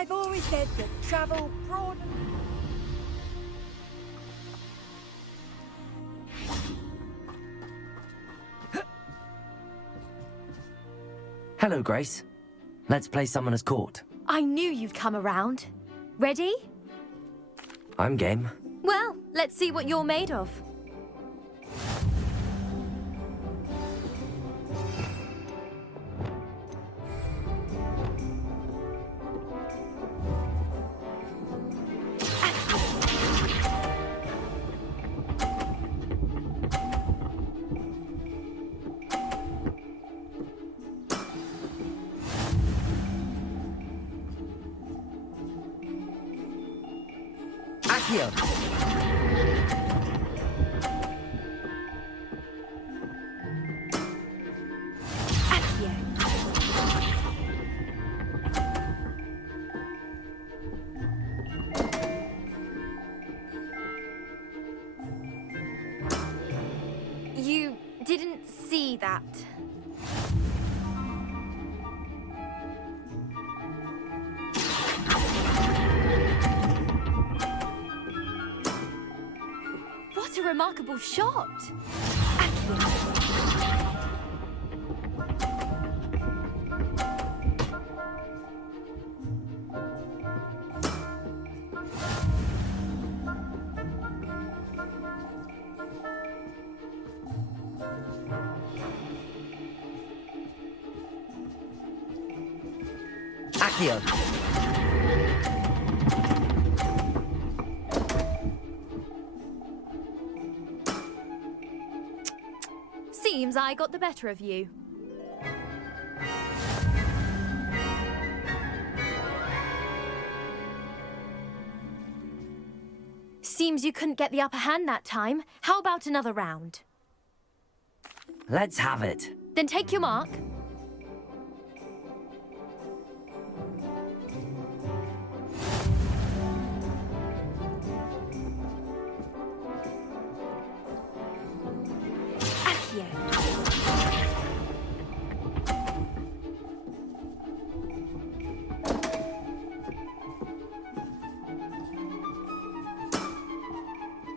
I've always said that travel broadens. Hello, Grace. Let's play Summoner's Court. I knew you'd come around. Ready? I'm game. Well, let's see what you're made of. Accio! You didn't see that. What a remarkable shot! Accio! Seems I got the better of you. Seems you couldn't get the upper hand that time. How about another round? Let's have it. Then take your mark. Accio.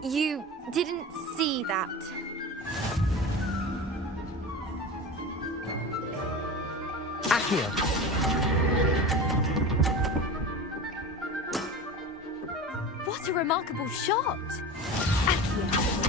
You didn't see that. Accio! What a remarkable shot! Accio.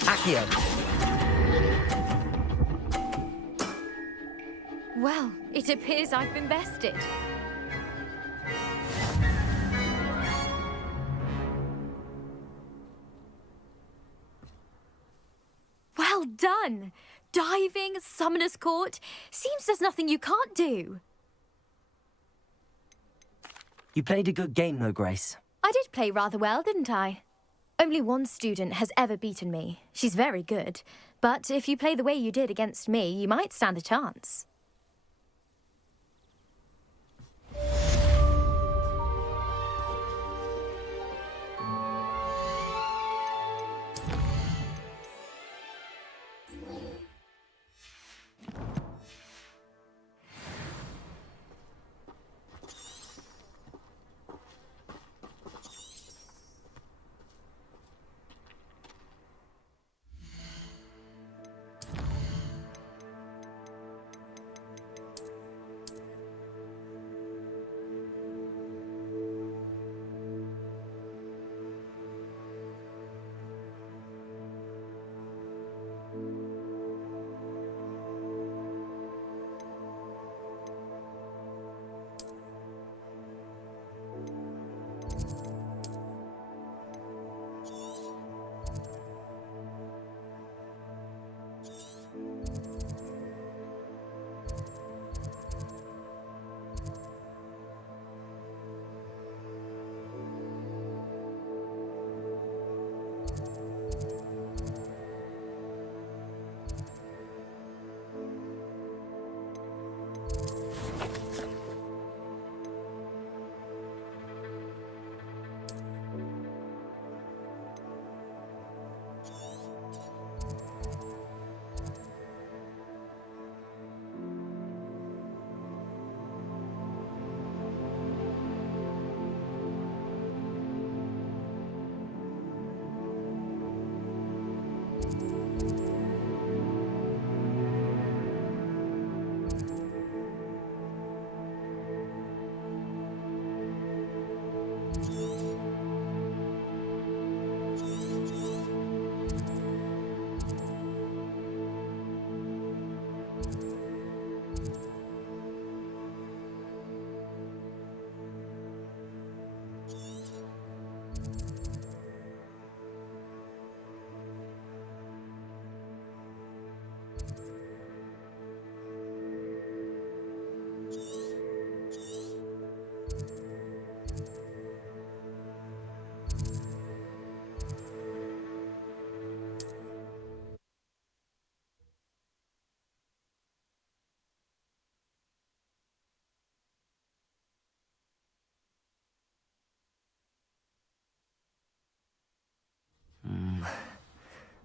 Accio! Well, it appears I've been bested. Well done! Diving, Summoner's Court. Seems there's nothing you can't do. You played a good game, though, Grace. I did play rather well, didn't I? Only one student has ever beaten me. She's very good. But if you play the way you did against me, you might stand a chance.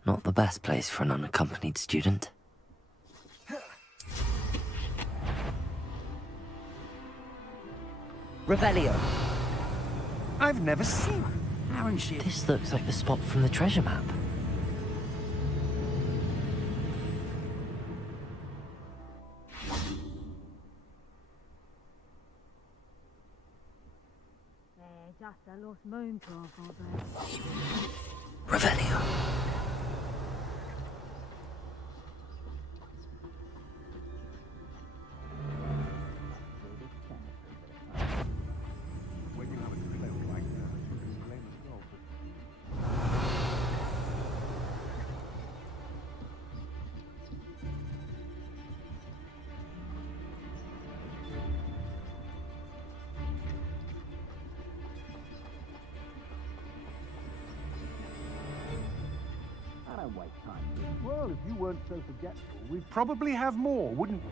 not the best place for an unaccompanied student. Revelio. I've never seen her. Haven't you? This looks like the spot from the treasure map. Just a lost moon trough, Revelio. Well, if you weren't so forgetful, we'd probably have more, wouldn't we?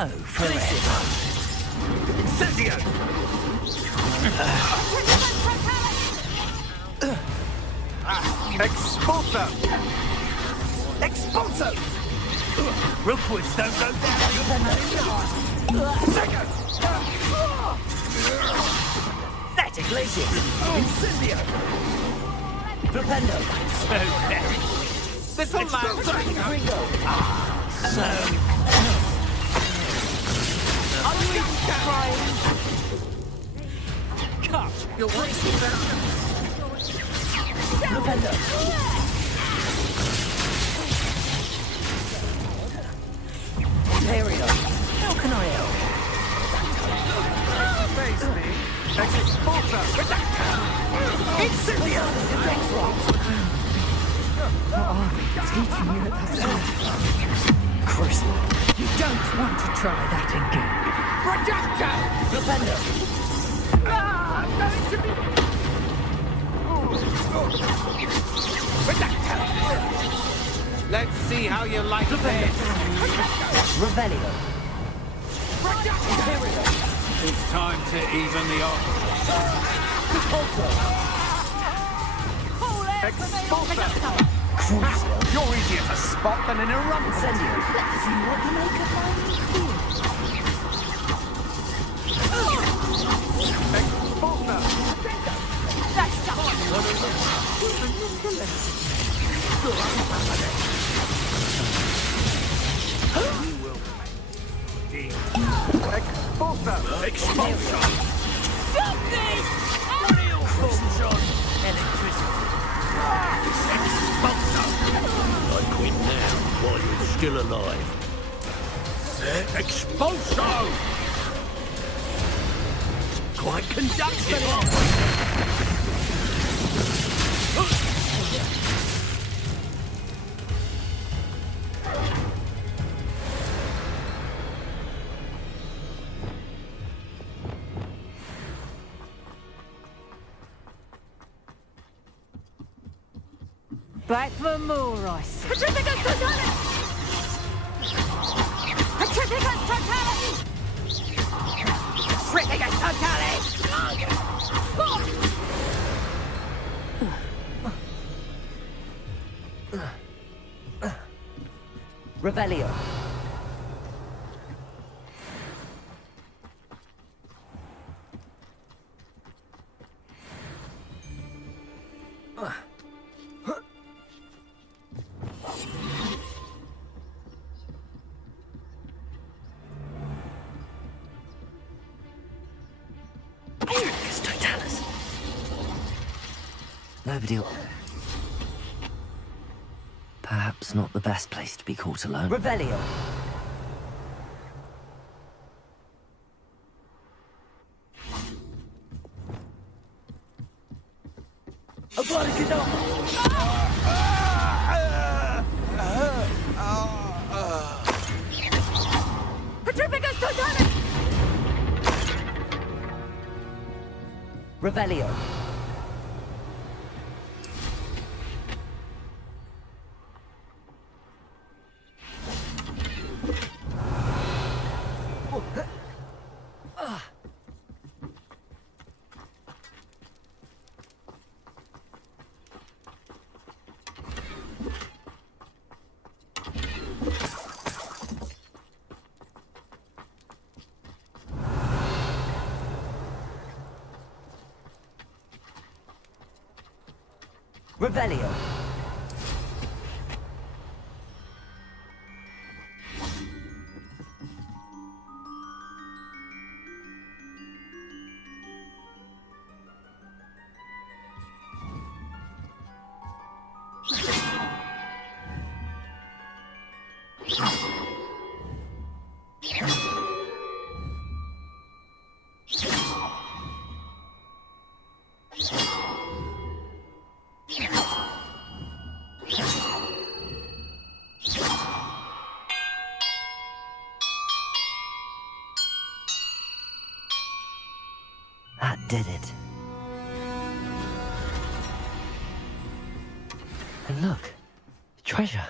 Oh, forever. Incendio! Expulso! Expulso! Rookwoods don't go down! Second! That's Iglesias! Incendio! Flipendo! So very! This'll land! Ringo! So... Are you even trying? Come! You're wasting that! Flipendo! Ontario! How can I help? Face me! Expulso! Incendio! Teaching you at that time. Chris! You don't want to try that again. Flipendo! I'm going to be... Let's see how you like this. Revelio! It's time to even the odds. Expulso! Crucio! You're easier to spot than an eruption. Incendio! Let's see what you make of my field. Expulso! Expulso! Expulso! Stop this! Real full on electricity. Expulso! I quit now while you're still alive. Expulso! Quite conductive. Back for more, Rice. Petrificus totalis! Petrificus totalis! Petrificus totalis! Revelio! It's Totalis. Nobody... Perhaps not the best place to be caught alone. Revelio! Petrificus totalis! Revelio. Revelio. That did it. And look, treasure.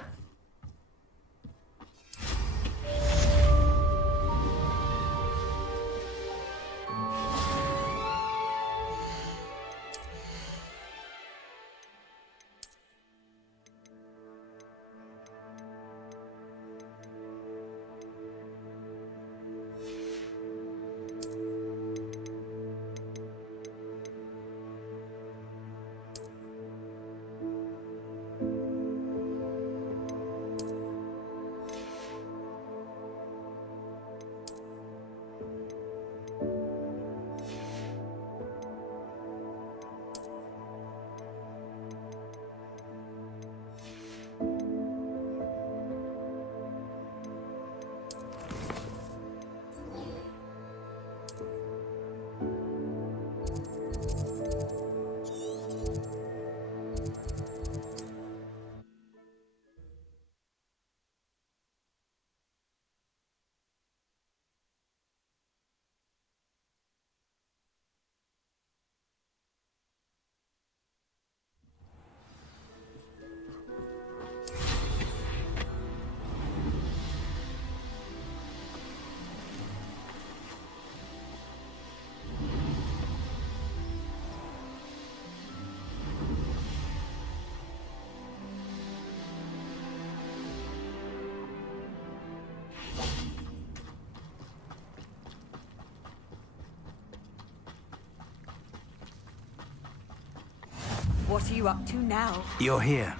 What are you up to now? You're here.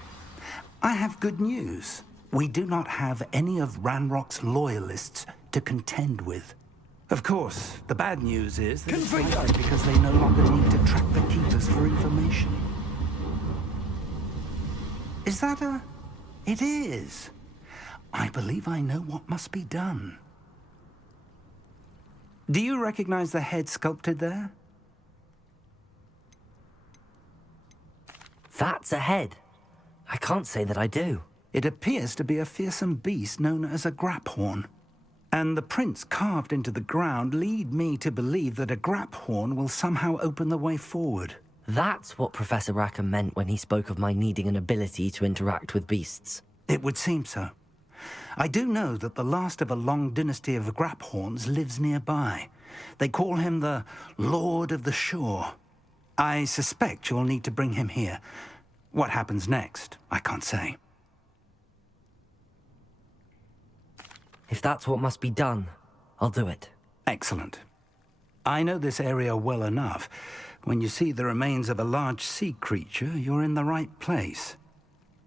I have good news. We do not have any of Ranrock's loyalists to contend with. Of course, the bad news is that it's fine because they no longer need to track the Keepers for information. Is that a... It is. I believe I know what must be done. Do you recognize the head sculpted there? That's a head. I can't say that I do. It appears to be a fearsome beast known as a graphorn. And the prints carved into the ground lead me to believe that a graphorn will somehow open the way forward. That's what Professor Rackham meant when he spoke of my needing an ability to interact with beasts. It would seem so. I do know that the last of a long dynasty of graphorns lives nearby. They call him the Lord of the Shore. I suspect you'll need to bring him here. What happens next, I can't say. If that's what must be done, I'll do it. Excellent. I know this area well enough. When you see the remains of a large sea creature, you're in the right place.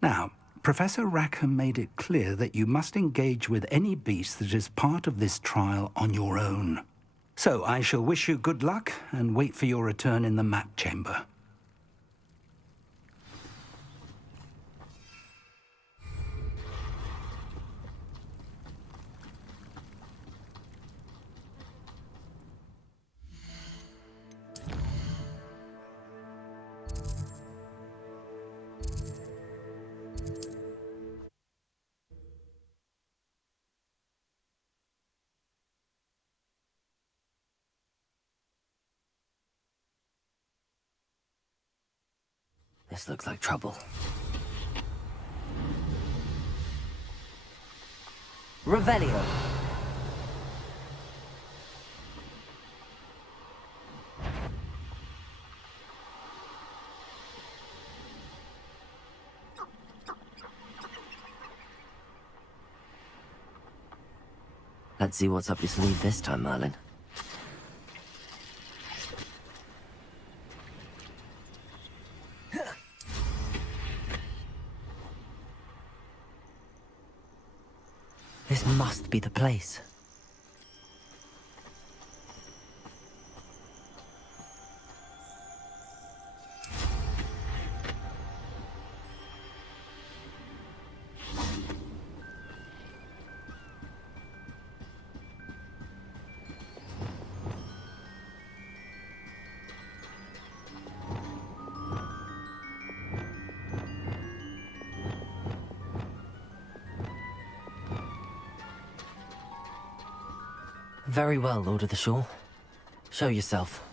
Now, Professor Rackham made it clear that you must engage with any beast that is part of this trial on your own. So I shall wish you good luck and wait for your return in the map chamber. This looks like trouble. Revelio. Let's see what's up your sleeve this time, Merlin. This must be the place. Very well, Lord of the Shore. Show yourself.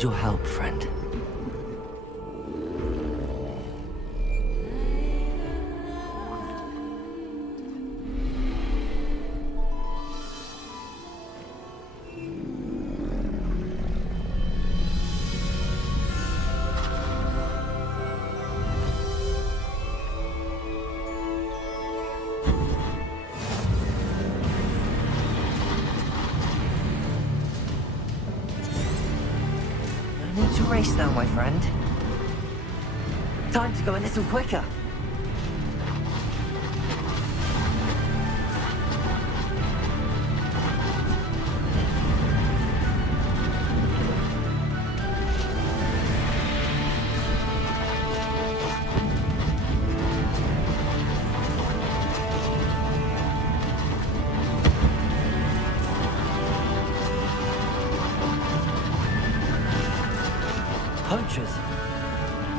Your help, friend. Race now, my friend. Time to go a little quicker.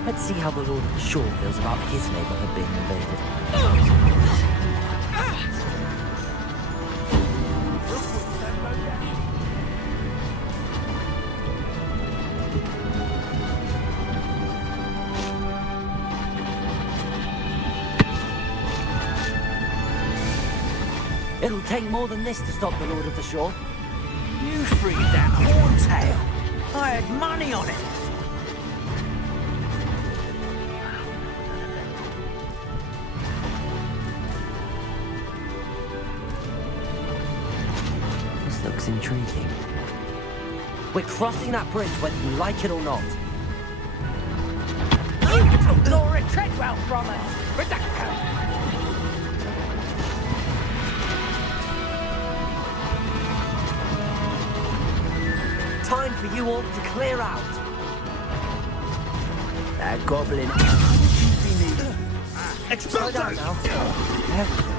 Let's see how the Lord of the Shore feels about his neighborhood being invaded. It'll take more than this to stop the Lord of the Shore. You freed that horntail. I had money on it. This looks intriguing. We're crossing that bridge whether you like it or not. Laura Treadwell from us. Reducto. Time for you all to clear out. That goblin. Slow down now. Yeah.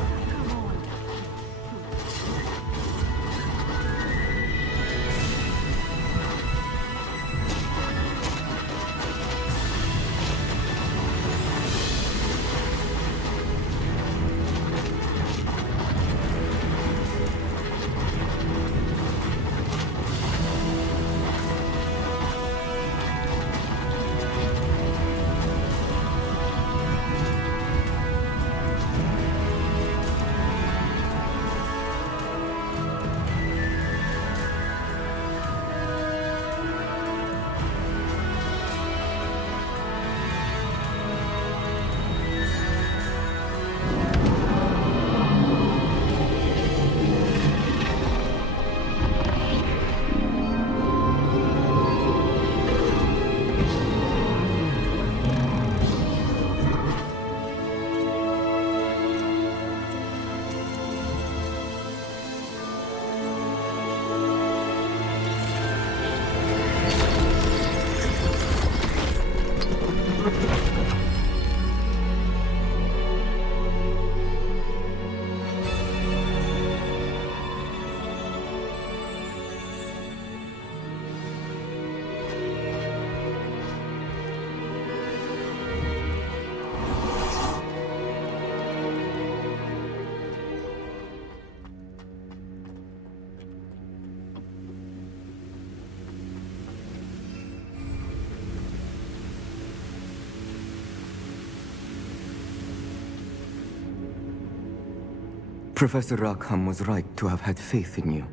Professor Rackham was right to have had faith in you.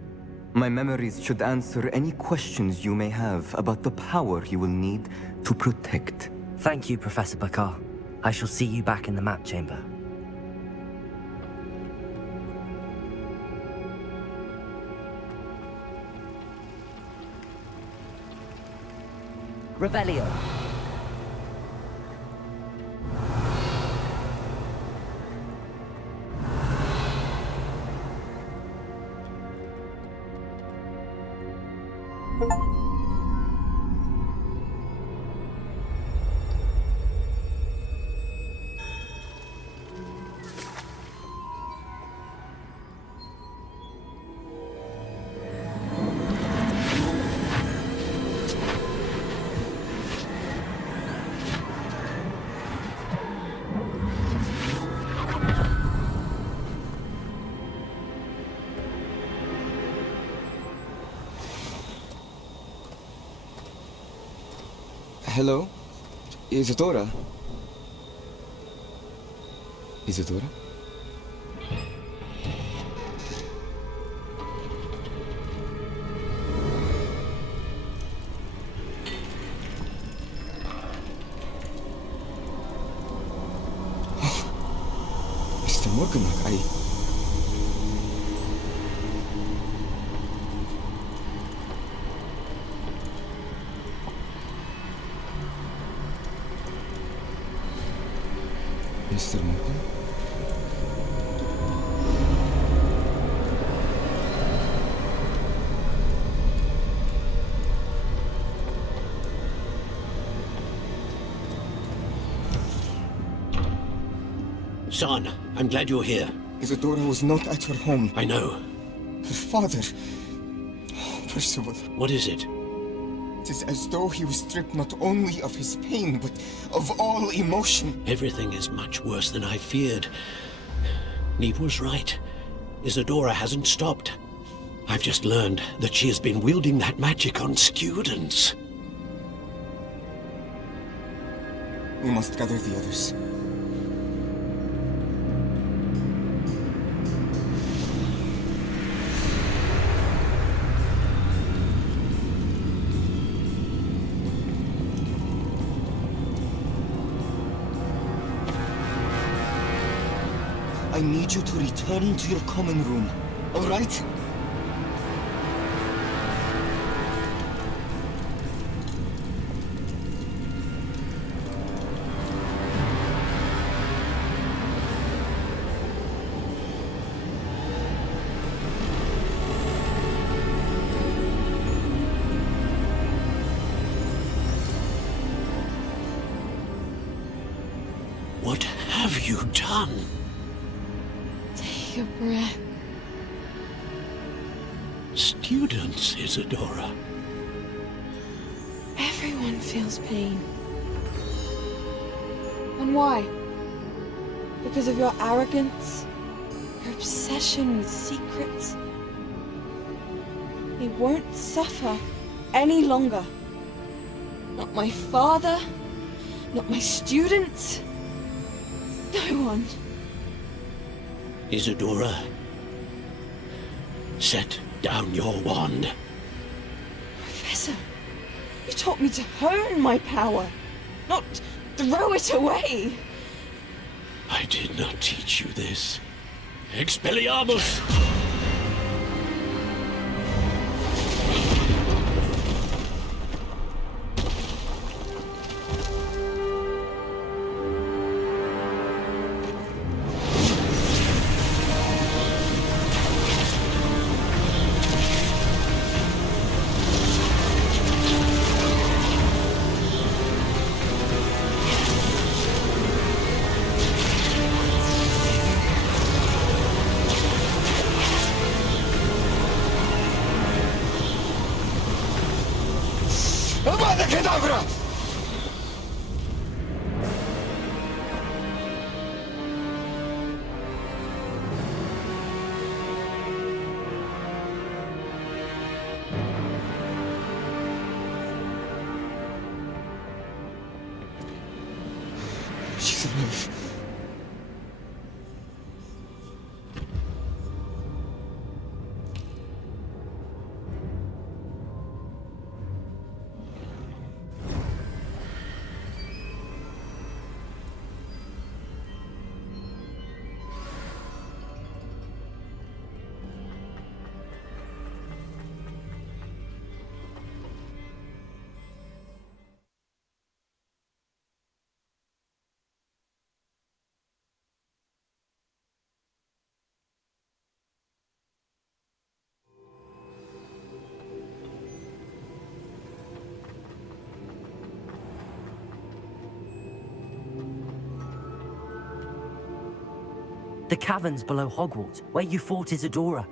My memories should answer any questions you may have about the power you will need to protect. Thank you, Professor Bakar. I shall see you back in the map chamber. Revelio. Hello? Isadora? Isadora? Mr. Morganach, Mr. Morgan? Son, I'm glad you're here. Isadora was not at her home. I know. Her father... Oh, Percival. What is it? It is as though he was stripped not only of his pain, but of all emotion. Everything is much worse than I feared. Neve was right. Isadora hasn't stopped. I've just learned that she has been wielding that magic on students. We must gather the others. I need you to return to your common room, all right? What have you done? Take a breath. Students, Isadora. Everyone feels pain. And why? Because of your arrogance? Your obsession with secrets? They won't suffer any longer. Not my father, not my students. No one. Isadora, set down your wand. Professor, you taught me to hone my power, not throw it away. I did not teach you this. Expelliarmus! Avada Kedavra! She's alive. The caverns below Hogwarts, where you fought Isadora.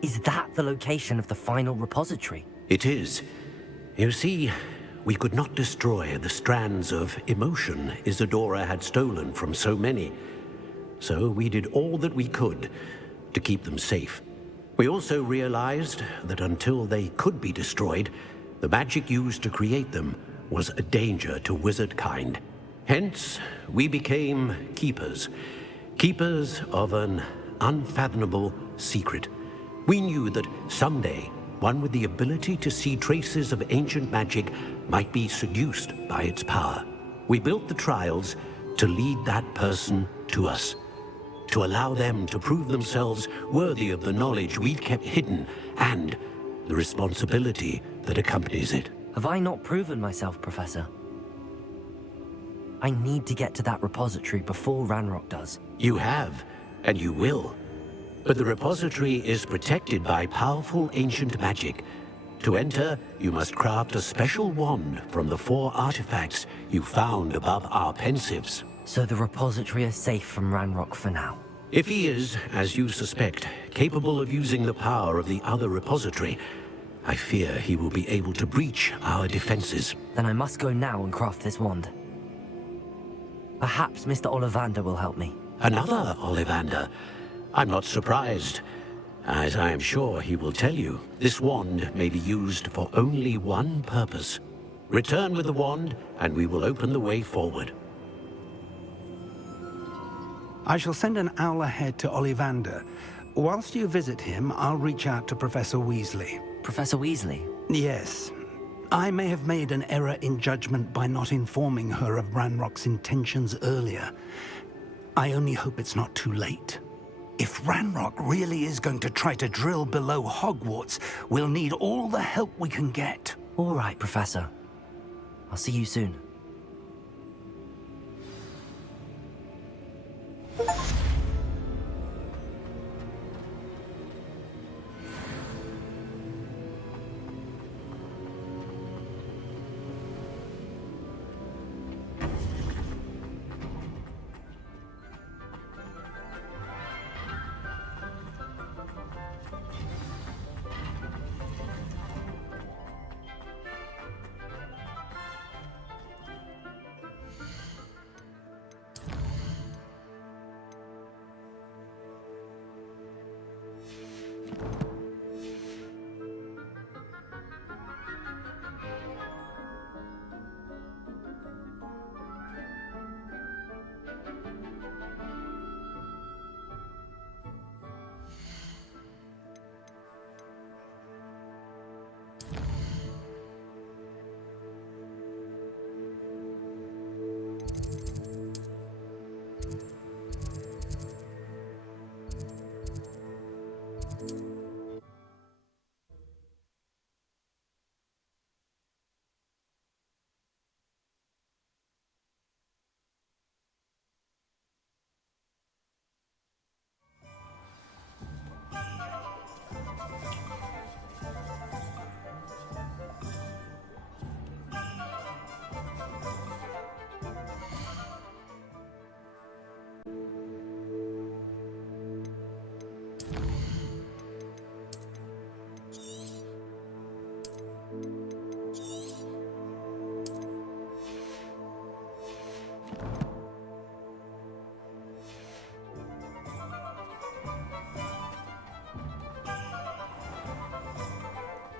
Is that the location of the final repository? It is. You see, we could not destroy the strands of emotion Isadora had stolen from so many. So we did all that we could to keep them safe. We also realized that until they could be destroyed, the magic used to create them was a danger to wizard kind. Hence, we became keepers. Keepers of an unfathomable secret. We knew that someday, one with the ability to see traces of ancient magic might be seduced by its power. We built the trials to lead that person to us, to allow them to prove themselves worthy of the knowledge we'd kept hidden and the responsibility that accompanies it. Have I not proven myself, Professor? I need to get to that repository before Ranrock does. You have, and you will. But the repository is protected by powerful ancient magic. To enter, you must craft a special wand from the 4 artifacts you found above our pensives. So the repository is safe from Ranrock for now. If he is, as you suspect, capable of using the power of the other repository, I fear he will be able to breach our defenses. Then I must go now and craft this wand. Perhaps Mr. Ollivander will help me. Another Ollivander? I'm not surprised. As I am sure he will tell you, this wand may be used for only one purpose. Return with the wand, and we will open the way forward. I shall send an owl ahead to Ollivander. Whilst you visit him, I'll reach out to Professor Weasley. Professor Weasley? Yes. I may have made an error in judgment by not informing her of Ranrock's intentions earlier. I only hope it's not too late. If Ranrock really is going to try to drill below Hogwarts, we'll need all the help we can get. All right, Professor. I'll see you soon.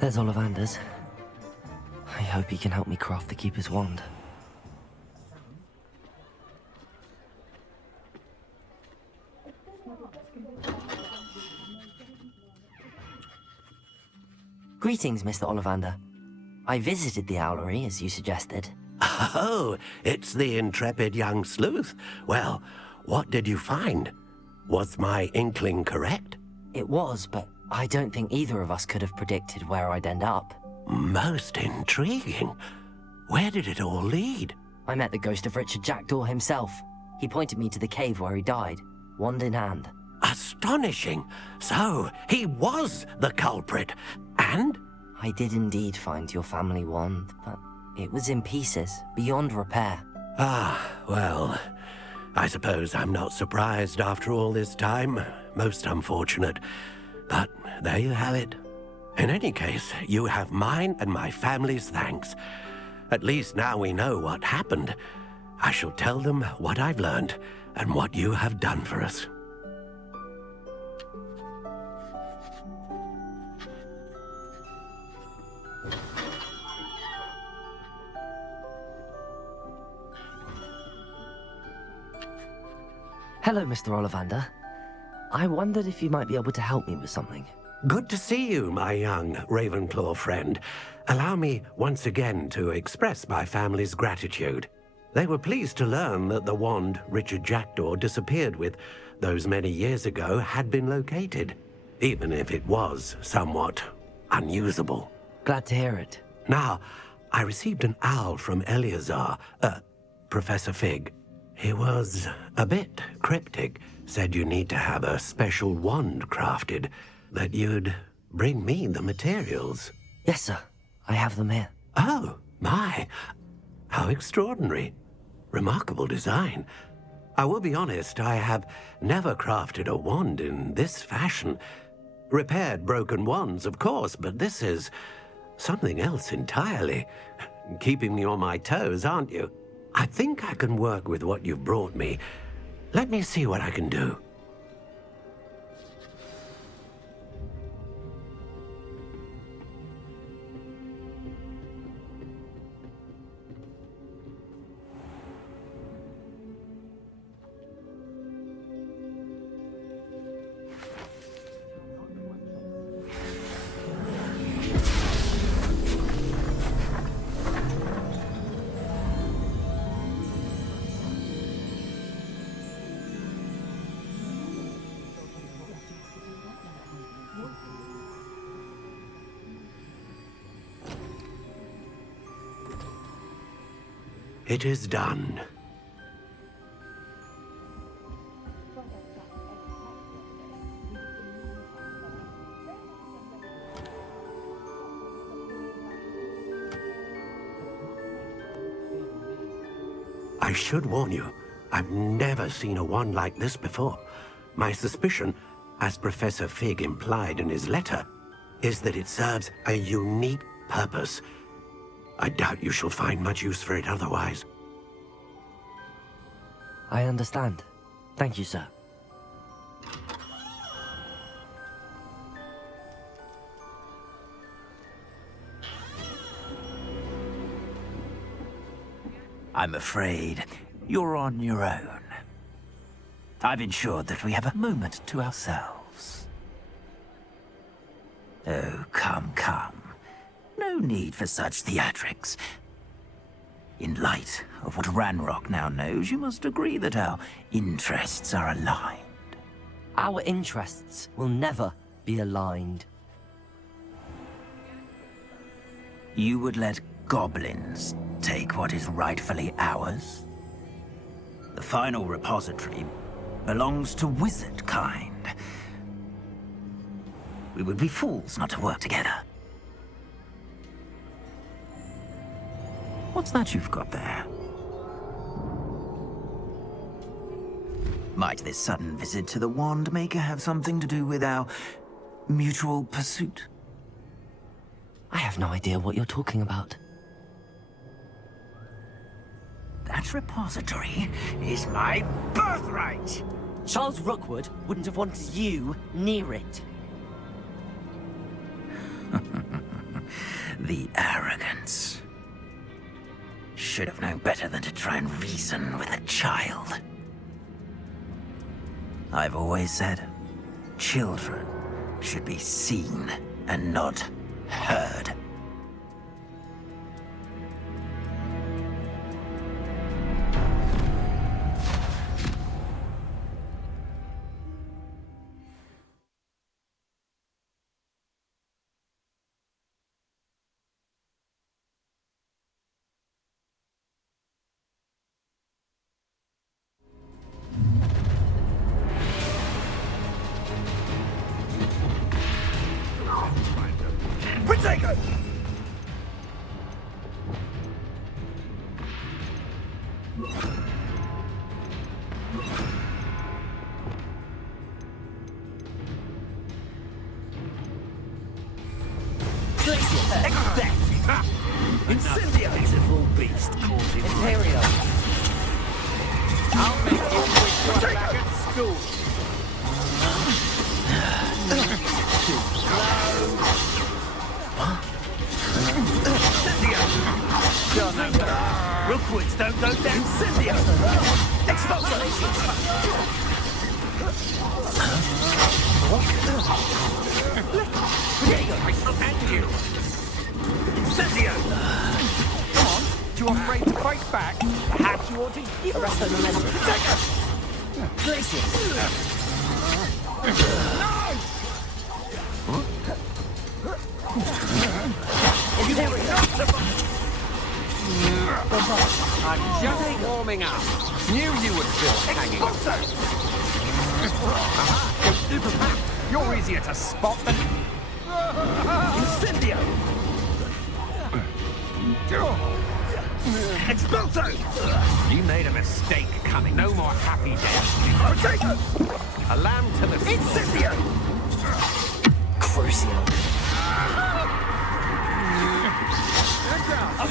There's Ollivander's. I hope he can help me craft the Keeper's wand. Greetings, Mr. Ollivander. I visited the owlery, as you suggested. Oh, it's the intrepid young sleuth. Well, what did you find? Was my inkling correct? It was, but I don't think either of us could have predicted where I'd end up. Most intriguing. Where did it all lead? I met the ghost of Richard Jackdaw himself. He pointed me to the cave where he died, wand in hand. Astonishing. So, he was the culprit. And? I did indeed find your family wand, but it was in pieces, beyond repair. Ah, well, I suppose I'm not surprised after all this time. Most unfortunate. But there you have it. In any case, you have mine and my family's thanks. At least now we know what happened. I shall tell them what I've learned and what you have done for us. Hello, Mr. Ollivander. I wondered if you might be able to help me with something. Good to see you, my young Ravenclaw friend. Allow me once again to express my family's gratitude. They were pleased to learn that the wand Richard Jackdaw disappeared with those many years ago had been located, even if it was somewhat unusable. Glad to hear it. Now, I received an owl from Eleazar, Professor Fig. He was a bit cryptic, said you need to have a special wand crafted, that you'd bring me the materials. Yes, sir. I have them here. Oh, my. How extraordinary. Remarkable design. I will be honest, I have never crafted a wand in this fashion. Repaired broken wands, of course, but this is Something else entirely. Keeping me on my toes, aren't you? I think I can work with what you've brought me. Let me see what I can do. It is done. I should warn you, I've never seen a wand like this before. My suspicion, as Professor Fig implied in his letter, is that it serves a unique purpose. I doubt you shall find much use for it otherwise. I understand. Thank you, sir. I'm afraid you're on your own. I've ensured that we have a moment to ourselves. Oh, come, come. No need for such theatrics. In light of what Ranrock now knows, you must agree that our interests are aligned. Our interests will never be aligned. You would let goblins take what is rightfully ours? The final repository belongs to wizard kind. We would be fools not to work together. What's that you've got there? Might this sudden visit to the Wand Maker have something to do with our mutual pursuit? I have no idea what you're talking about. That repository is my birthright! Charles Rookwood wouldn't have wanted you near it. The arrogance. Should have known better than to try and reason with a child. I've always said, children should be seen and not heard. Rookwoods don't go down. Incendio! I shall end you! Incendio! Come on, too afraid to fight back? Perhaps you ought to give Arrest the momentum. Glacius! I'm just warming up. Knew you would feel hanging. Aha! Super pack. You're easier to spot than... Incendio! Expulso! You made a mistake coming. No more happy days. Potato! A lamb to the slaughter. Incendio! Crucio. How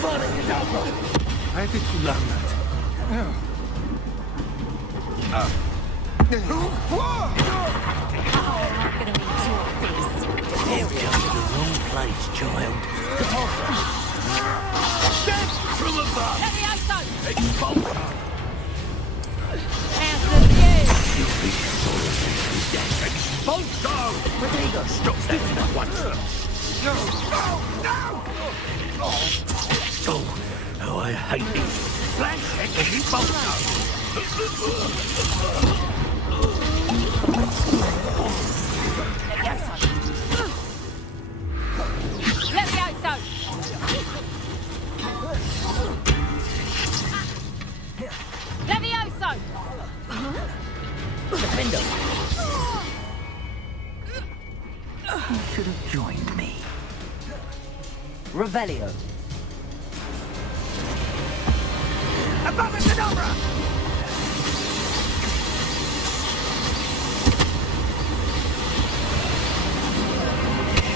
did you learn that? Area to the wrong place, child. Death from above! You'll be sorry for death. Expulso! Potato! Stop that at once! No! Oh, I hate these. Flash Expulso! Defender! You should have joined me. Revelio! Abracadabra!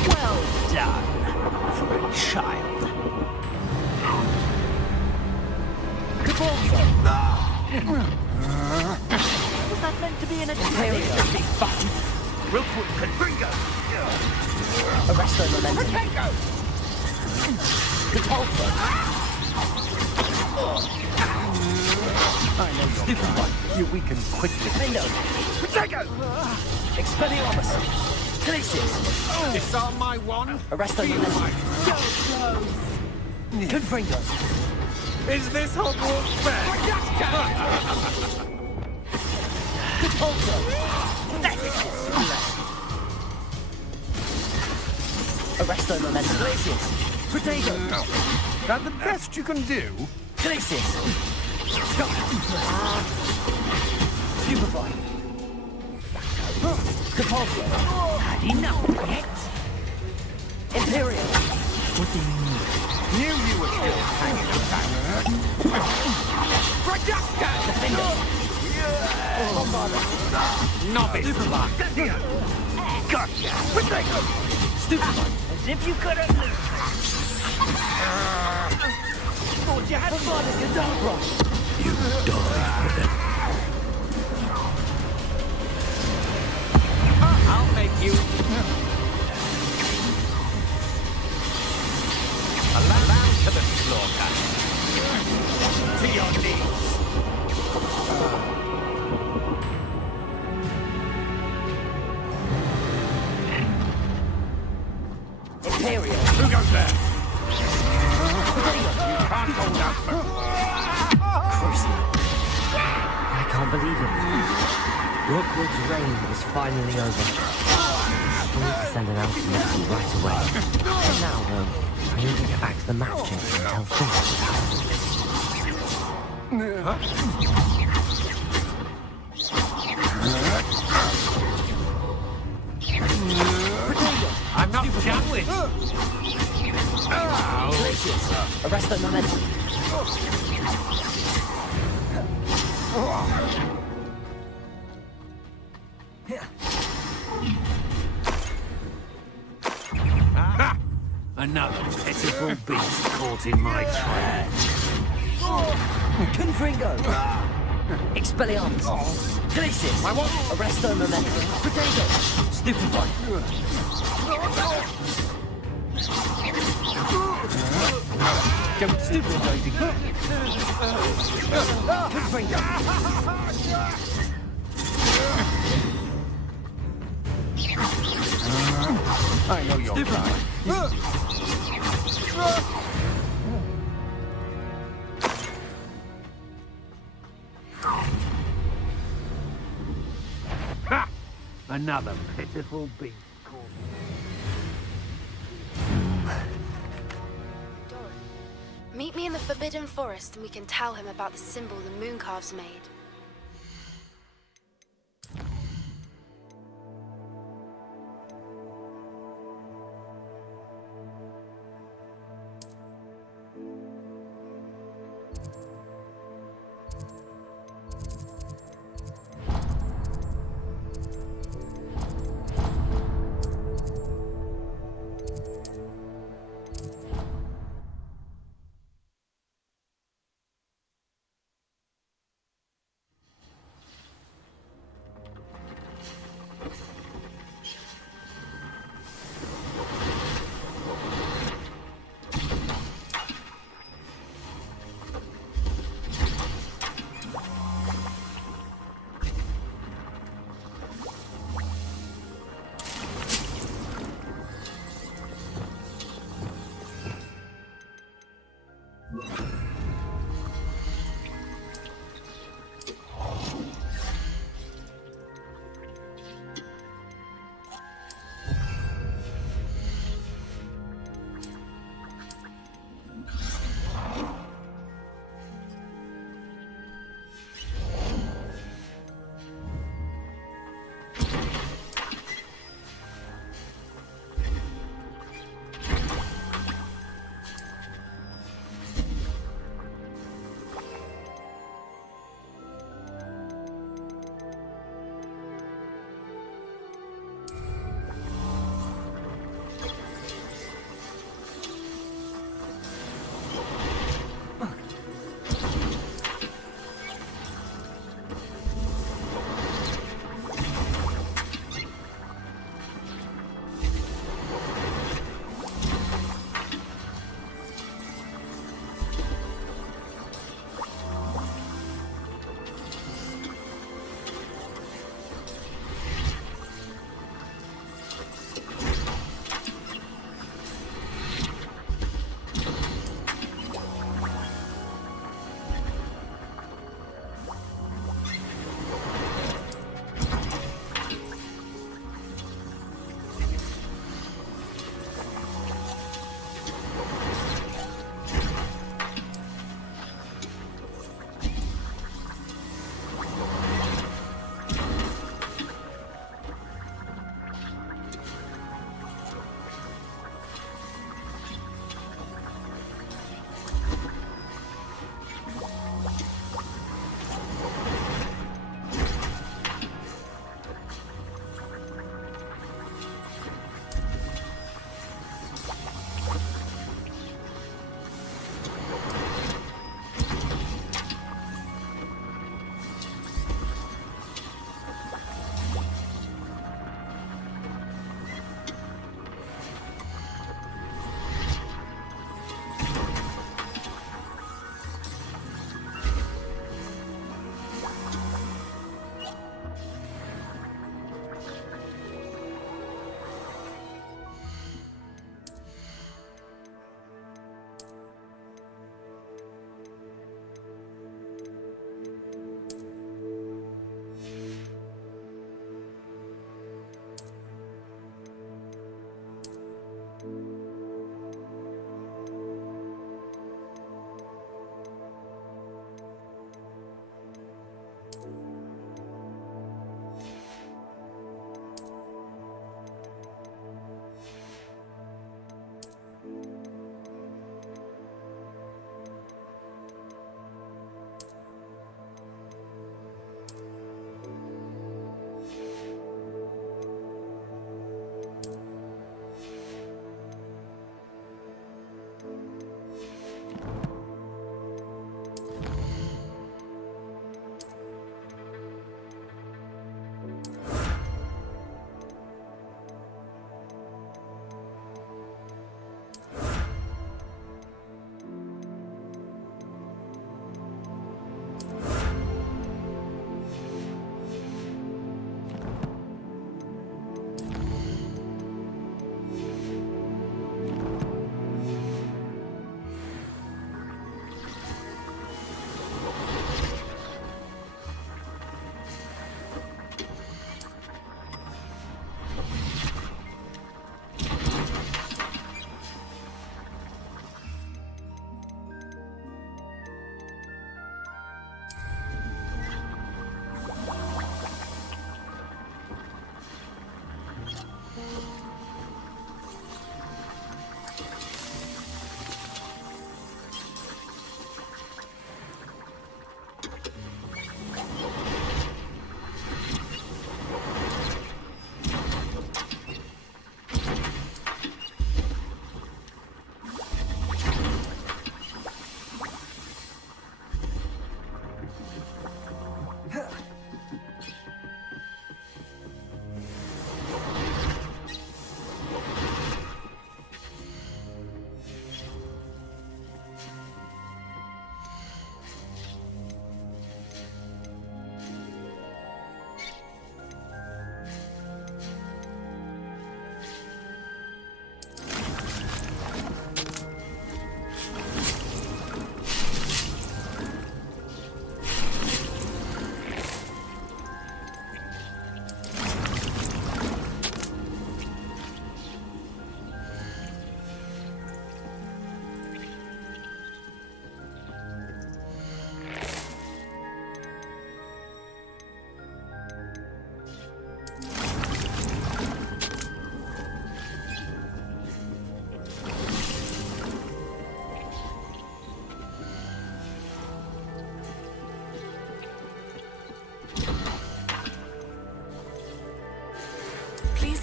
Well done for a child. Was that meant to be an attack? Big button. Real quick, Confringo! Arresto momentum. Protego! Repulsor! I know you're right. You weaken quickly. Defendo! Protego! Expelliarmus! Glacius! Disarm my wand. Arresto momentum. Confringo! Is this Hogwarts fair? Repulsor! Arresto momentum. Glacius! Protego! That the best you can do? Glacius! Stupefy! Compulsor! Had enough yet? Imperial! What do you mean? Knew you were still hanging about. Defender! Novice. Gotcha! Protego! Stupefy! As if you could have lived. Thought you had fun at your dog rock. You die for them. I'll make you. Allow to the slaughter. To your knees. Imperial! Who goes there? Potato! You can't hold out for... Crucial! I can't believe it. Rookwood's reign is finally over. I need to send an ultimatum right away. For now, though, I need to get back to the map chamber and tell Philip about it. I'm not done with. Glacius! Arresto momentum. Ha! Another pitiful beast caught in my trap. Confringo! Expelliarmus! Glacius! I want... Arresto momentum. Potato! Stupefy! Don't stupefy. Confringo! I know you're right. Ha! Another pitiful beast. Meet me in the Forbidden Forest and we can tell him about the symbol the Mooncalves made.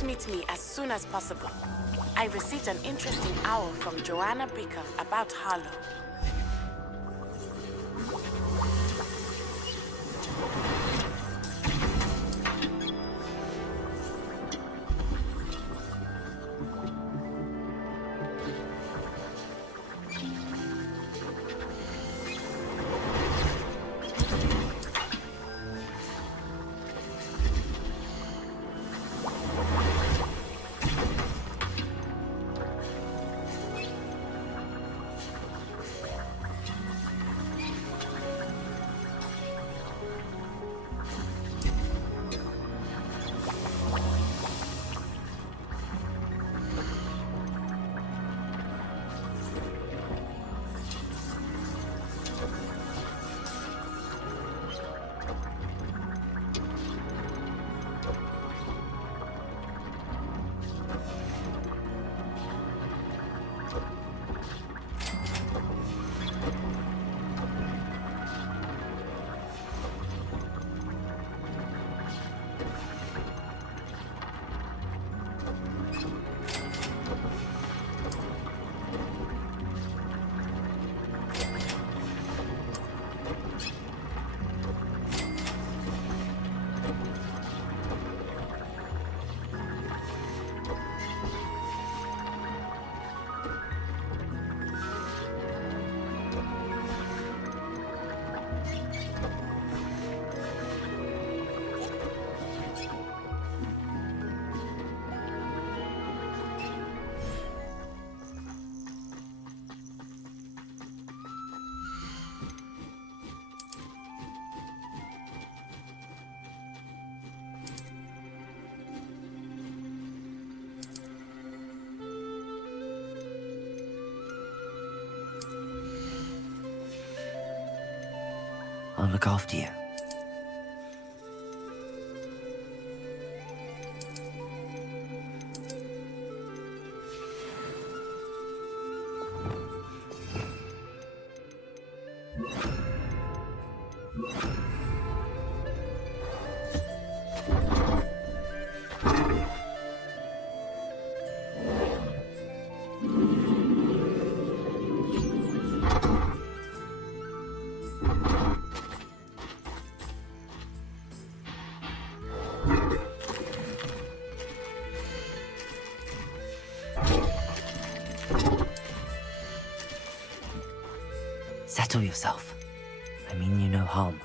meet me as soon as possible. I received an interesting owl from Joanna Bricker about Harlow. I'll look after you. Settle yourself. I mean you no harm.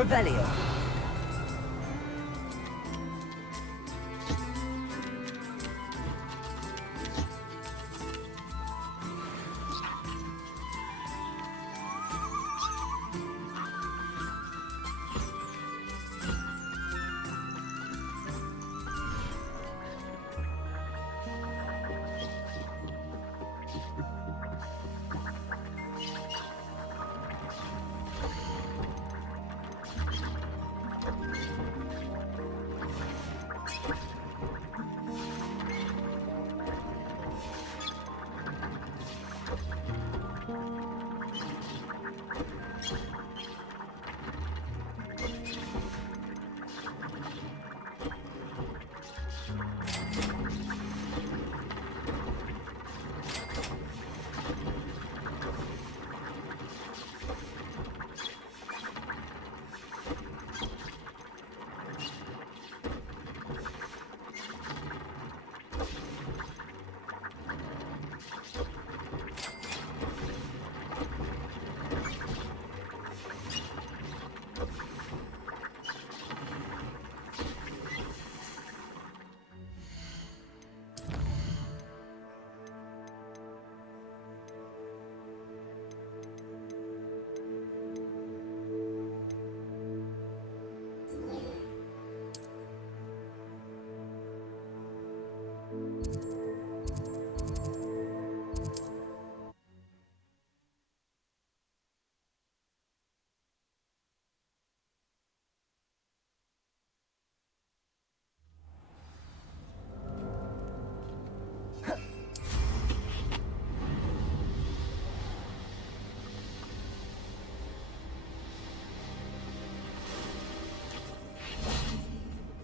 Revelio.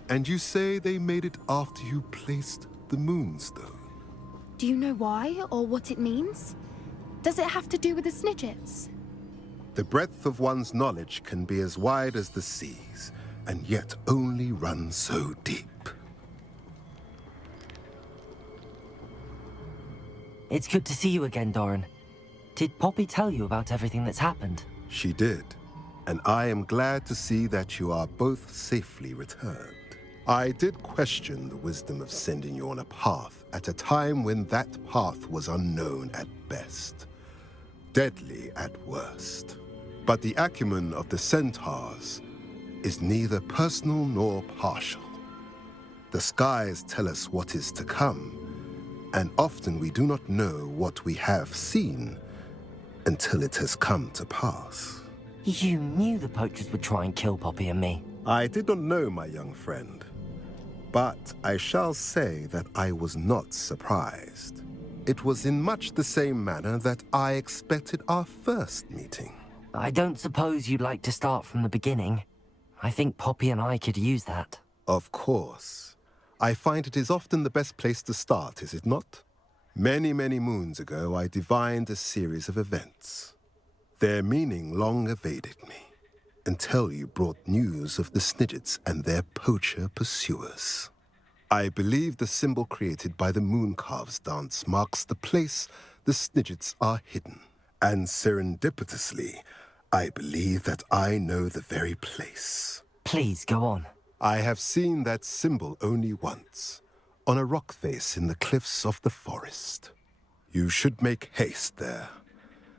And you say they made it after you placed the moonstone? Do you know why, or what it means? Does it have to do with the Snidgets? The breadth of one's knowledge can be as wide as the seas, and yet only run so deep. It's good to see you again, Doran. Did Poppy tell you about everything that's happened? She did, and I am glad to see that you are both safely returned. I did question the wisdom of sending you on a path at a time when that path was unknown at best, deadly at worst. But the acumen of the centaurs is neither personal nor partial. The skies tell us what is to come, and often we do not know what we have seen until it has come to pass. You knew the poachers would try and kill Poppy and me. I did not know, my young friend. But I shall say that I was not surprised. It was in much the same manner that I expected our first meeting. I don't suppose you'd like to start from the beginning. I think Poppy and I could use that. Of course. I find it is often the best place to start, is it not? Many, many moons ago, I divined a series of events. Their meaning long evaded me, until you brought news of the Snidgets and their poacher pursuers. I believe the symbol created by the Mooncalves dance marks the place the Snidgets are hidden. And serendipitously, I believe that I know the very place. Please, go on. I have seen that symbol only once, on a rock face in the cliffs of the forest. You should make haste there.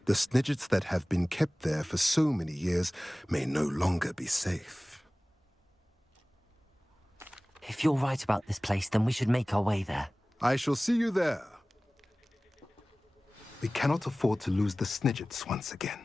The Snidgets that have been kept there for so many years may no longer be safe. If you're right about this place, then we should make our way there. I shall see you there. We cannot afford to lose the Snidgets once again.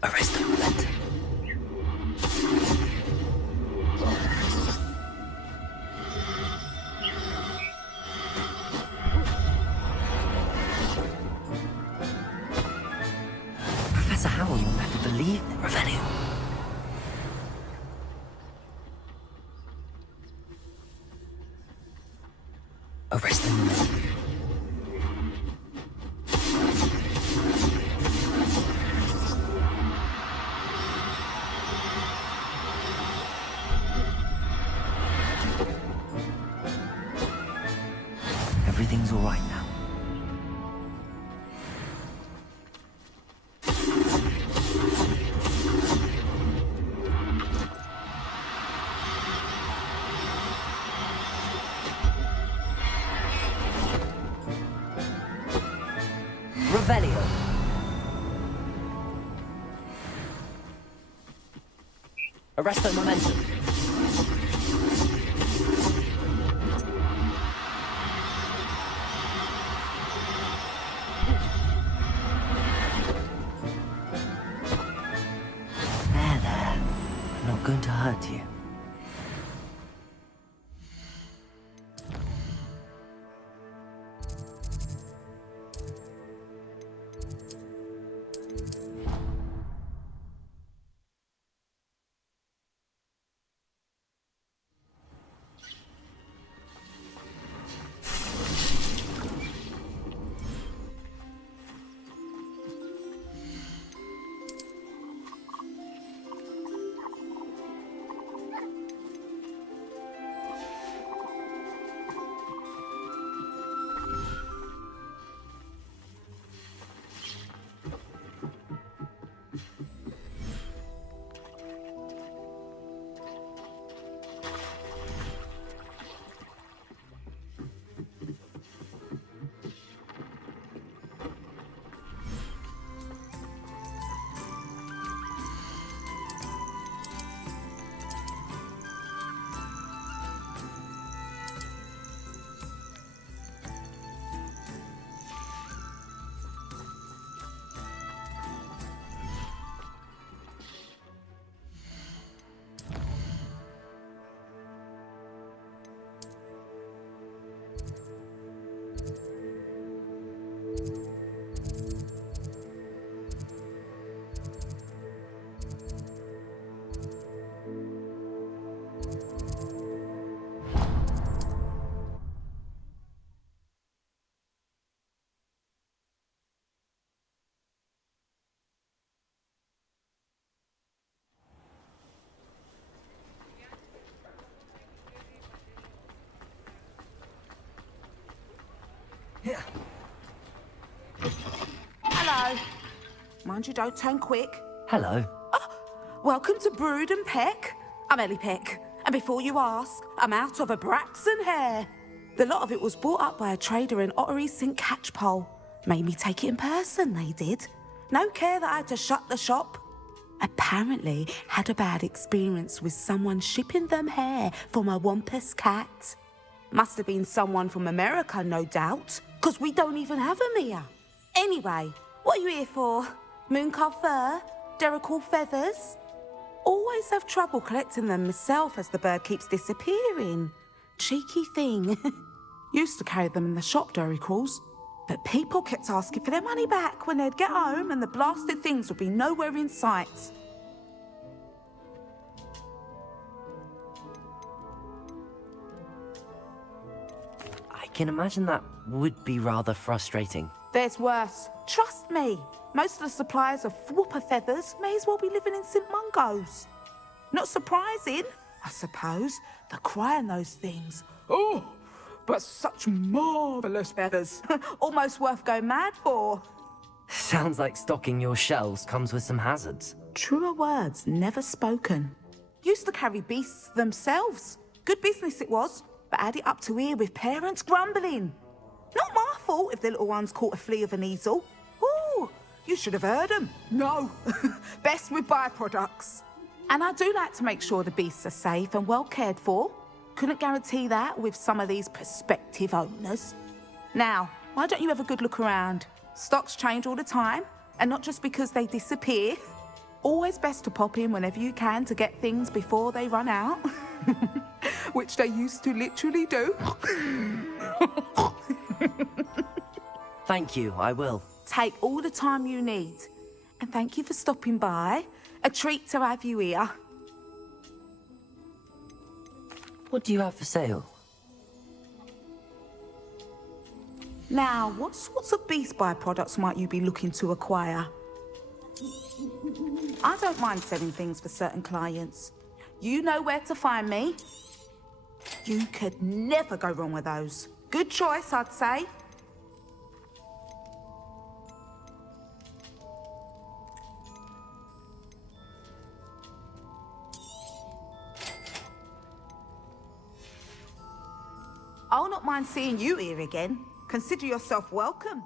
Arrest the momentum. Professor Howell, you'll never believe it. Revelio. Arrest the momentum. Everything's all right now. Revelio. Arrest the momentum. Going to hurt you. Hello. Mind you don't turn quick. Hello. Welcome to Brood and Peck. I'm Ellie Peck. And before you ask, I'm out of a Braxton hair. The lot of it was bought up by a trader in Ottery St. Catchpole. Made me take it in person, they did. No care that I had to shut the shop. Apparently had a bad experience with someone shipping them hair for my Wampus cat. Must have been someone from America, no doubt, because we don't even have them here. Anyway, what are you here for? Mooncarved fur? Derrickle feathers? Always have trouble collecting them myself as the bird keeps disappearing. Cheeky thing. Used to carry them in the shop, Derricles. But people kept asking for their money back when they'd get home and the blasted things would be nowhere in sight. I can imagine that would be rather frustrating. There's worse. Trust me. Most of the suppliers of whooper feathers may as well be living in St. Mungo's. Not surprising, I suppose, the cry in those things. Oh, but such marvellous feathers. Almost worth going mad for. Sounds like stocking your shelves comes with some hazards. Truer words never spoken. Used to carry beasts themselves. Good business it was, but had it up to here with parents grumbling. Not my fault if the little ones caught a flea of an easel. Ooh, you should have heard them. No, best with byproducts. And I do like to make sure the beasts are safe and well cared for. couldn't guarantee that with some of these prospective owners. Now, why don't you have a good look around? Stocks change all the time, and not just because they disappear. Always best to pop in whenever you can to get things before they run out. Which they used to literally do. Thank you, I will. Take all the time you need. And thank you for stopping by. A treat to have you here. What do you have for sale? Now, what sorts of beast byproducts might you be looking to acquire? I don't mind selling things for certain clients. You know where to find me. You could never go wrong with those. Good choice, I'd say. I'll not mind seeing you here again. Consider yourself welcome.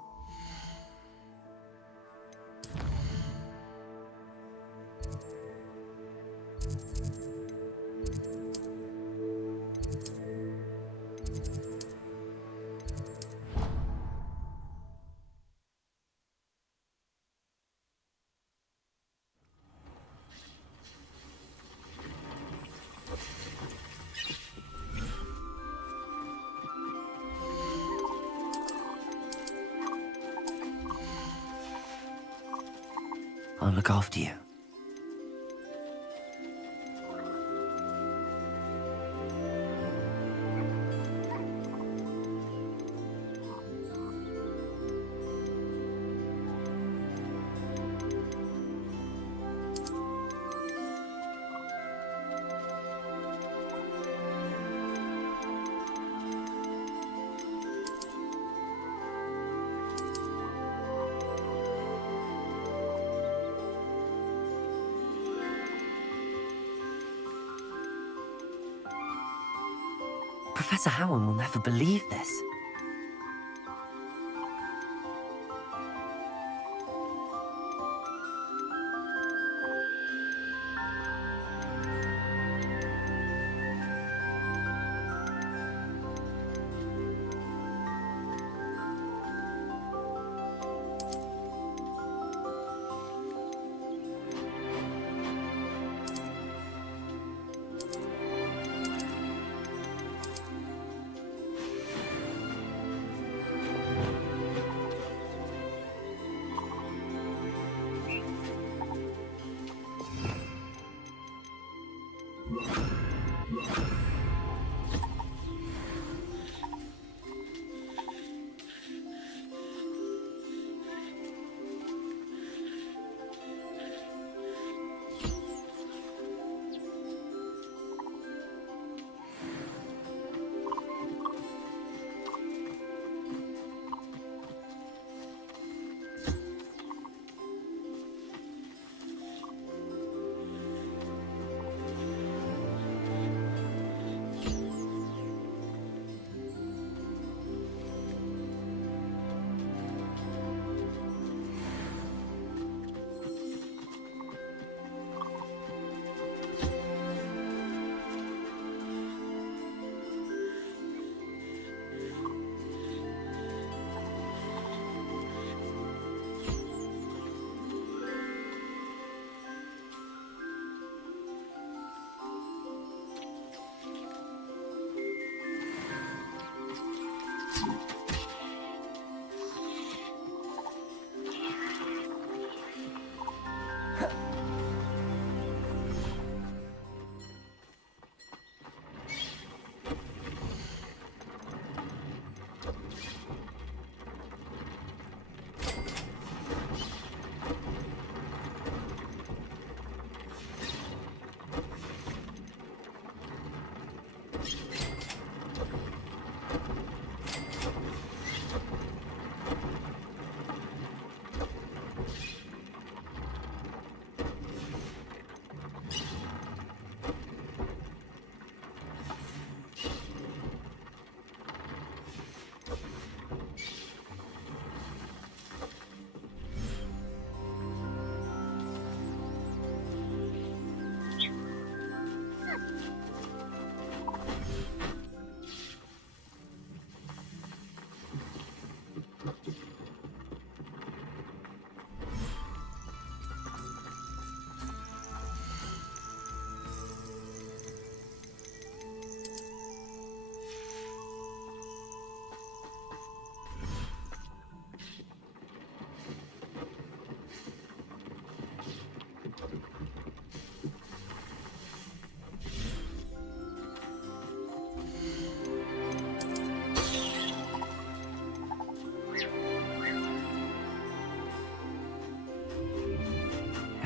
I'll look after you. Professor Howard will never believe this.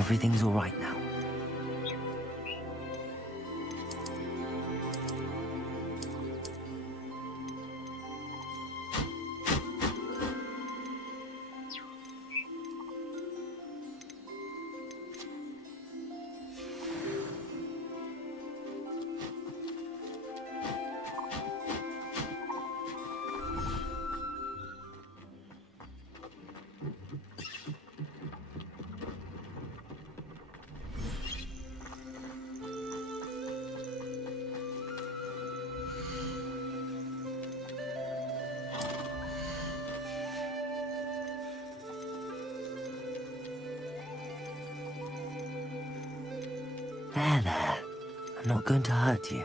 everything's all right now. There. I'm not going to hurt you.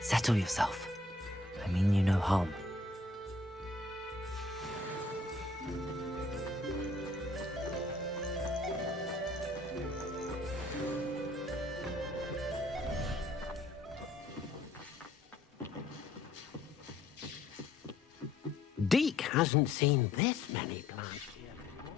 Settle yourself. I mean you no harm. Deke hasn't seen this many plants here before.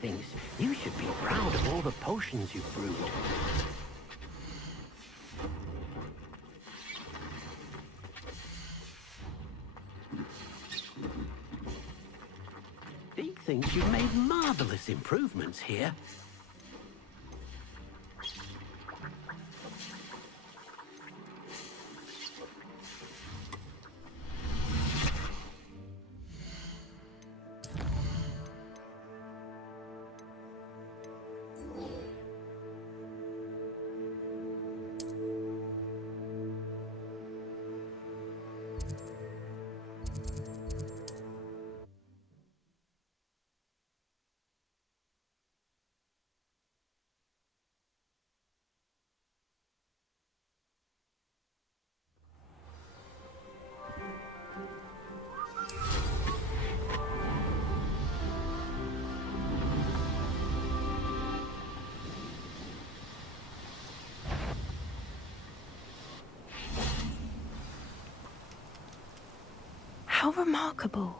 Thinks you should be proud of all the potions you've brewed. Deke thinks you've made marvelous improvements here. How remarkable.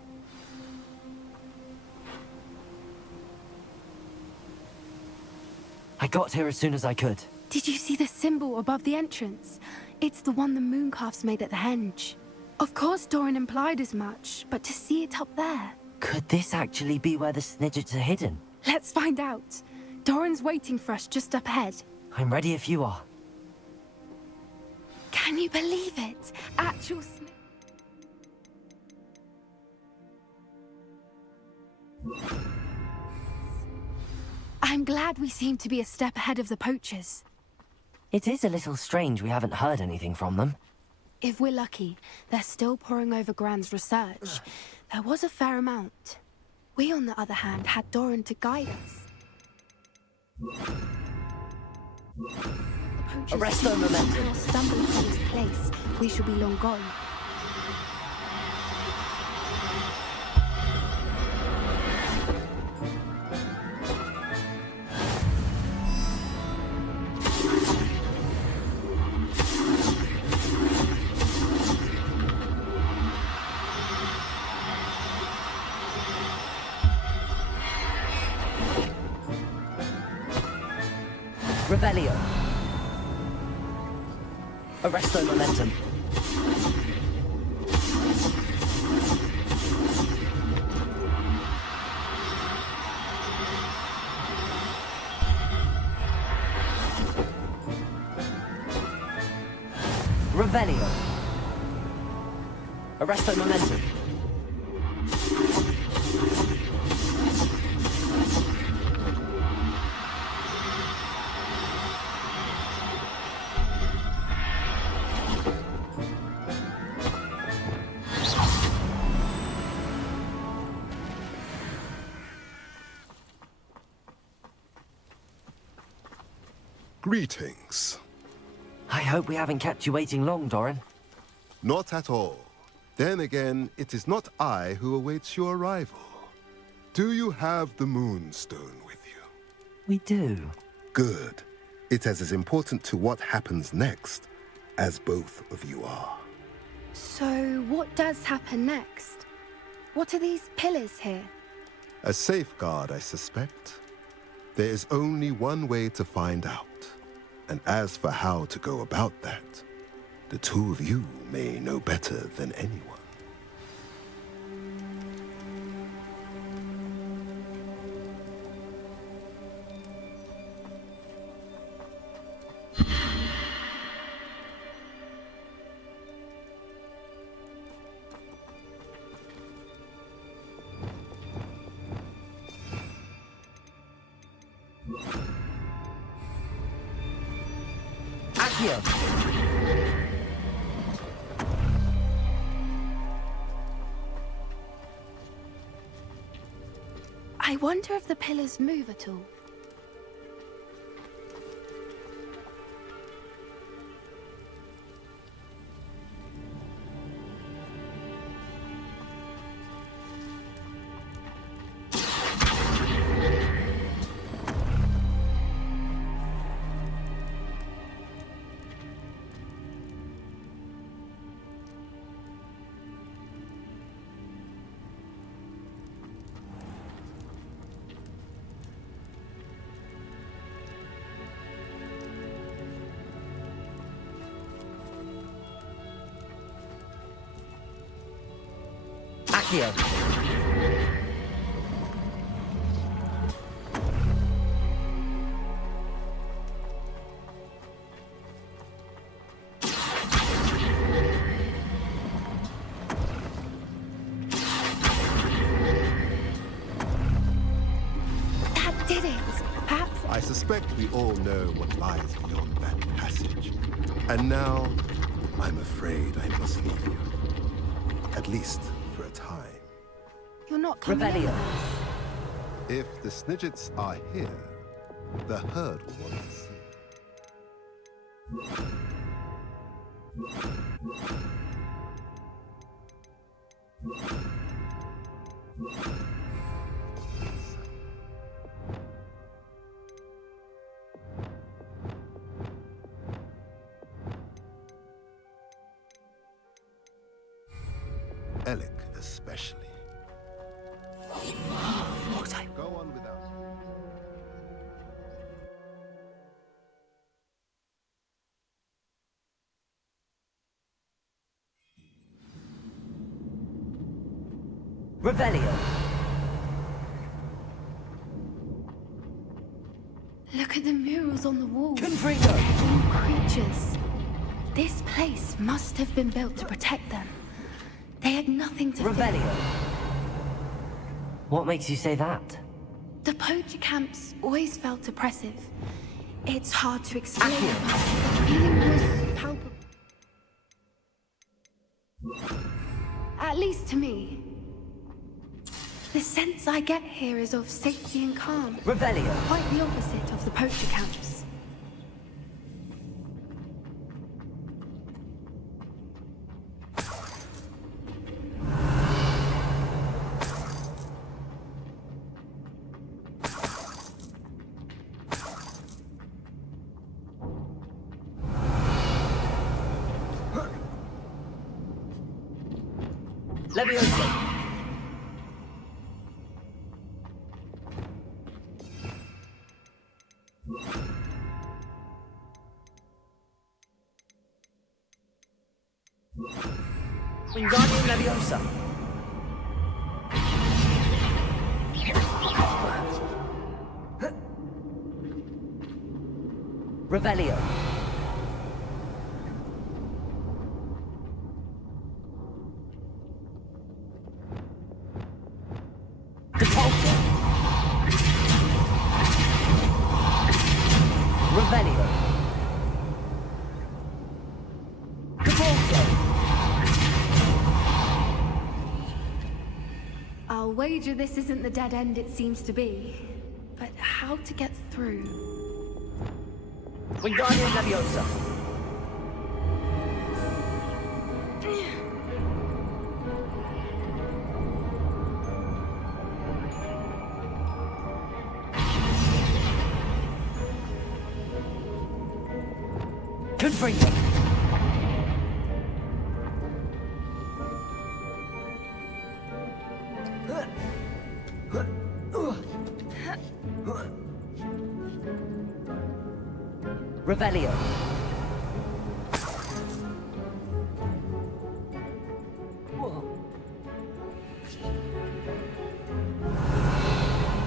I got here as soon as I could. Did you see the symbol above the entrance? It's the one the mooncalfs made at the henge. Of course Doran implied as much, but to see it up there... Could this actually be where the snidgets are hidden? Let's find out. Doran's waiting for us just up ahead. I'm ready if you are. Can you believe it? Actual I'm glad we seem to be a step ahead of the poachers. It is a little strange we haven't heard anything from them. If we're lucky, they're still poring over Gran's research. There was a fair amount. We, on the other hand, had Doran to guide us. The Arrest them, momentum. Or stumble upon this place, we shall be long gone. Revelio. Arresto momentum. Revelio. Arresto momentum. Greetings. I hope we haven't kept you waiting long, Doran. Not at all. Then again, it is not I who awaits your arrival. Do you have the Moonstone with you? We do. Good. It is as important to what happens next as both of you are. So, what does happen next? What are these pillars here? A safeguard, I suspect. There is only one way to find out. And as for how to go about that, the two of you may know better than anyone. I wonder if the pillars move at all. Accio. That did it. Perhaps. I suspect we all know what lies beyond that passage. And now, I'm afraid I must leave you. At least for a time. You're not coming in with us. If the Snidgets are here, the herd will want to see. Alec especially. Go on without. Revelio. Look at the murals on the wall. Confringo. Creatures. This place must have been built to protect them. They had nothing to Revelio. fear. What makes you say that? The poacher camps always felt oppressive. It's hard to explain, but the feeling was palpable. At least to me. The sense I get here is of safety and calm. Revelio. Quite the opposite of the poacher camps. Leviosa. Wingardium Leviosa. Revelio. I'll wager this isn't the dead end it seems to be. But how to get through? Wingardium Leviosa. Confringo. Revelio.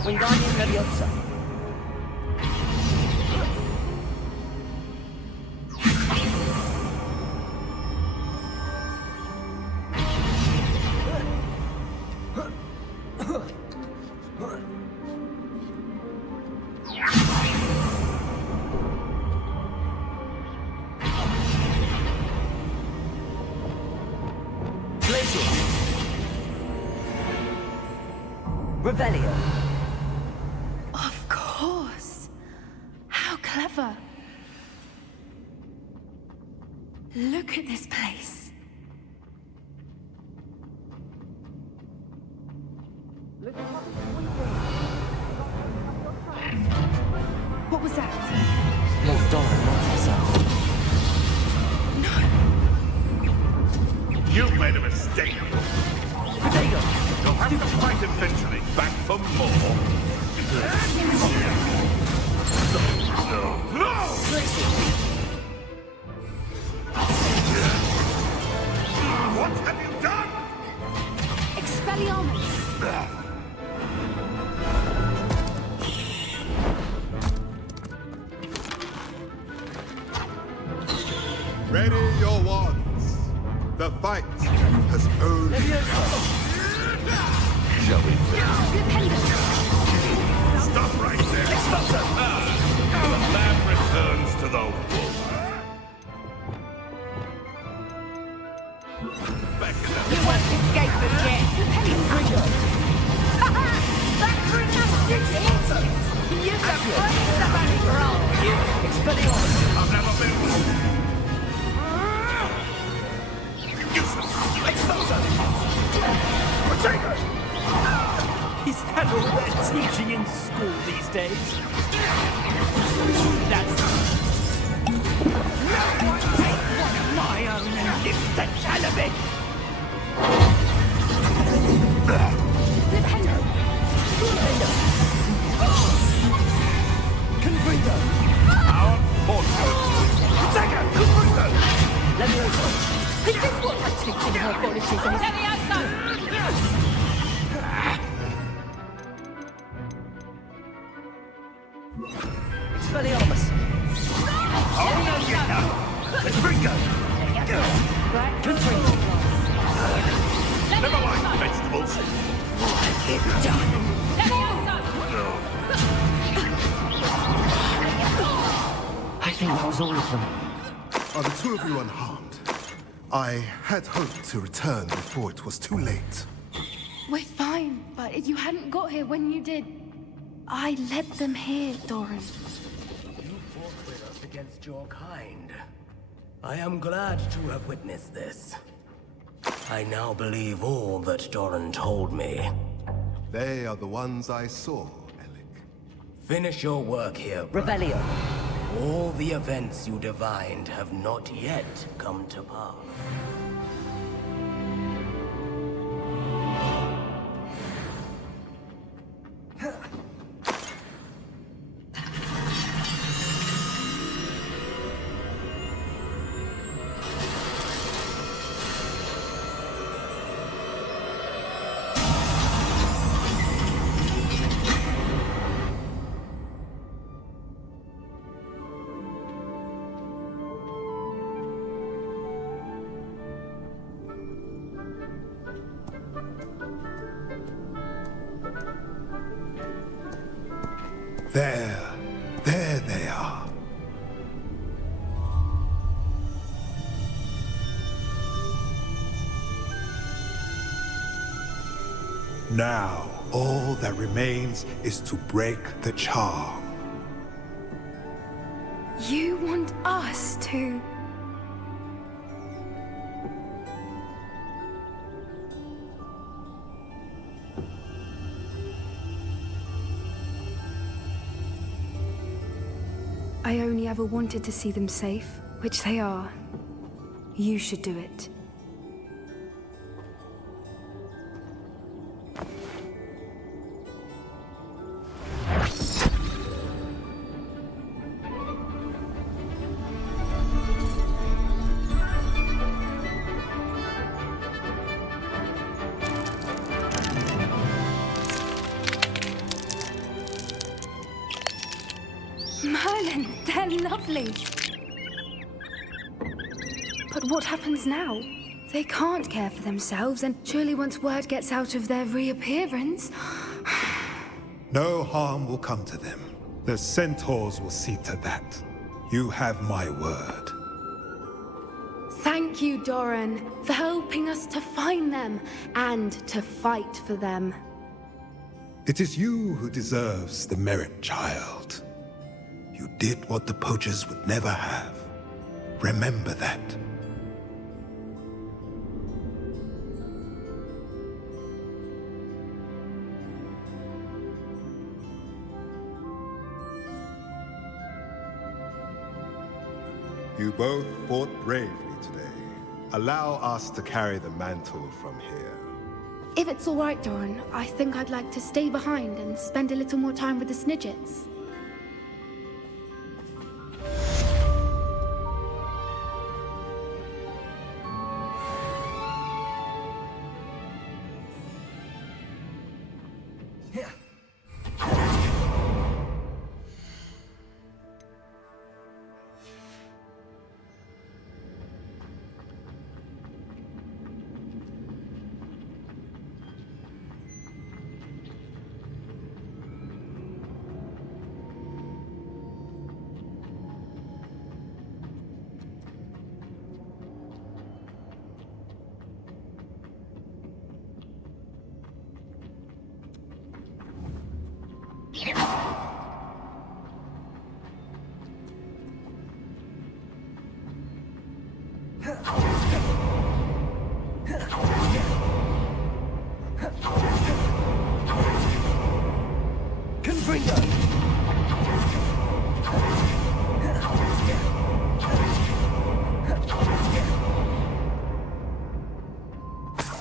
Wingardium Leviosa. Revelio. Of course. How clever. Look at this place. What was that? Lord Doran locked herself. You've made a mistake. Potato. You'll have to fight eventually. Back for more. No! What have you done? Expelliarmus. Ready your wands. The fight has only Shall we stop right there? The lamb returns to the wolf. Back in that. You won't escape again. Back for another You can praise the man wrong. Expelliarmus. I've never been. Expulsor. Potato! Is that all they're teaching in school these days? That's... No one take one of my own and lift the tell of it! Nintendo! Confringo! Our fortune! Potato! Confringo! Leviosa! Is this what you're teaching her politics? Leviosa! Expelliarmus! Oh, no, you know! Confringo! Confringo! Never mind, vegetables! What have you done? I think that was all of them. Are the two of you unharmed? I had hoped to return before it was too late. We're fine, but if you hadn't got here when you did, I led them here, Doran. You fought with us against your kind. I am glad to have witnessed this. I now believe all that Doran told me. They are the ones I saw, Alec. Finish your work here, Revelio. All the events you divined have not yet come to pass. There they are. Now, all that remains is to break the charm. You want us to... I only ever wanted to see them safe, which they are. You should do it. Merlin, they're lovely. But what happens now? They can't care for themselves, and surely once word gets out of their reappearance... No harm will come to them. The centaurs will see to that. You have my word. Thank you, Doran, for helping us to find them and to fight for them. It is you who deserves the merit, child. You did what the poachers would never have. Remember that. You both fought bravely today. Allow us to carry the mantle from here. If it's all right, Doran, I think I'd like to stay behind and spend a little more time with the Snidgets.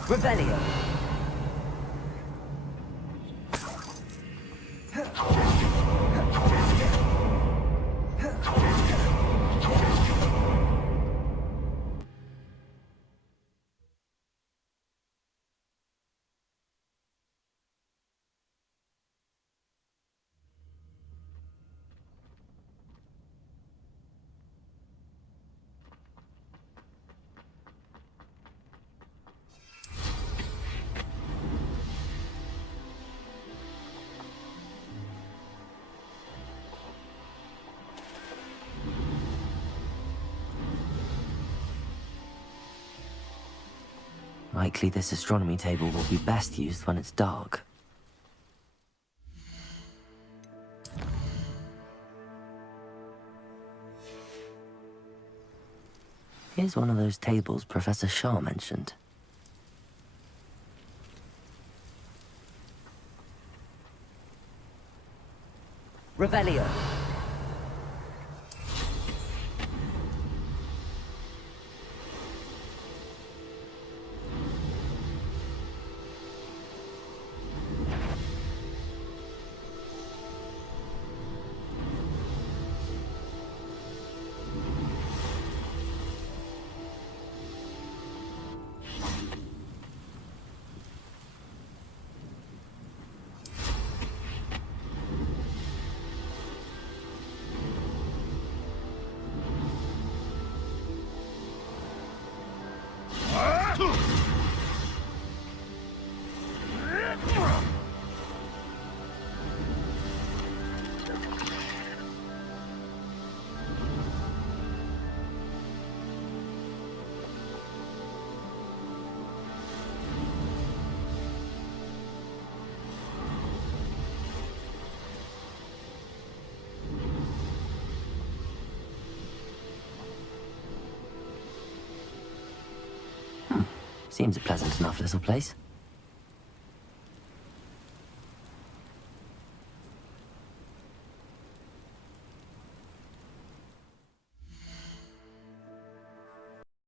Revelio. Likely this astronomy table will be best used when it's dark. Here's one of those tables Professor Shaw mentioned. Revelio. Seems a pleasant enough little place.